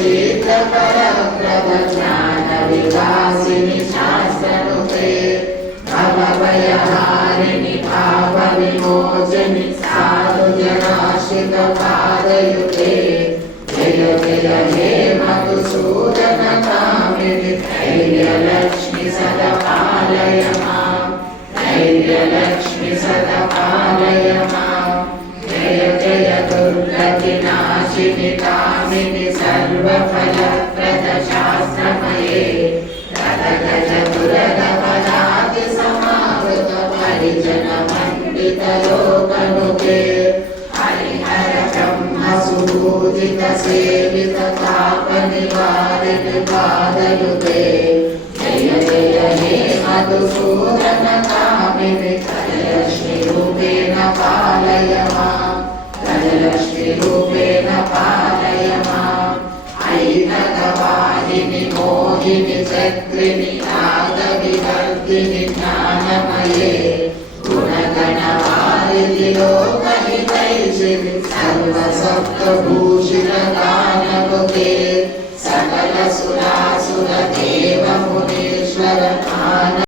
शीघ्रपरप्रदज्ञानविलासिनि शास्त्रनुते भवभयहारिणि पापविमोचनि साधुजनाश्रितपादयुते जय जय हे मधुसूदनकामिनि धैर्यलक्ष्मि सदा पालय मां धैर्यलक्ष्मि सदा पालय मां जय जय दुर्गतिनाशिनि कामिनि सर्वफलप्रद शास्त्रमये गज दुरगपदाति समावृत परिजनमण्डितलोकनुते हरिहर ब्रह्म सुपूजित सेवित तापनिवारिणि पादयुते जय जय हे मधुसूदनकामिनि गजलक्ष्मीरूपेण पालय मां गजलक्ष्मीरूपेण पालय माम् ऐकगवाहिनि मोहिनि चक्रिणि नागविवर्धिनि ज्ञानमये गुणगणवारिधि लोकहितैषिणि सर्वसप्तभूषितदानवते सकलसुरासुरदेवमुनीश्वर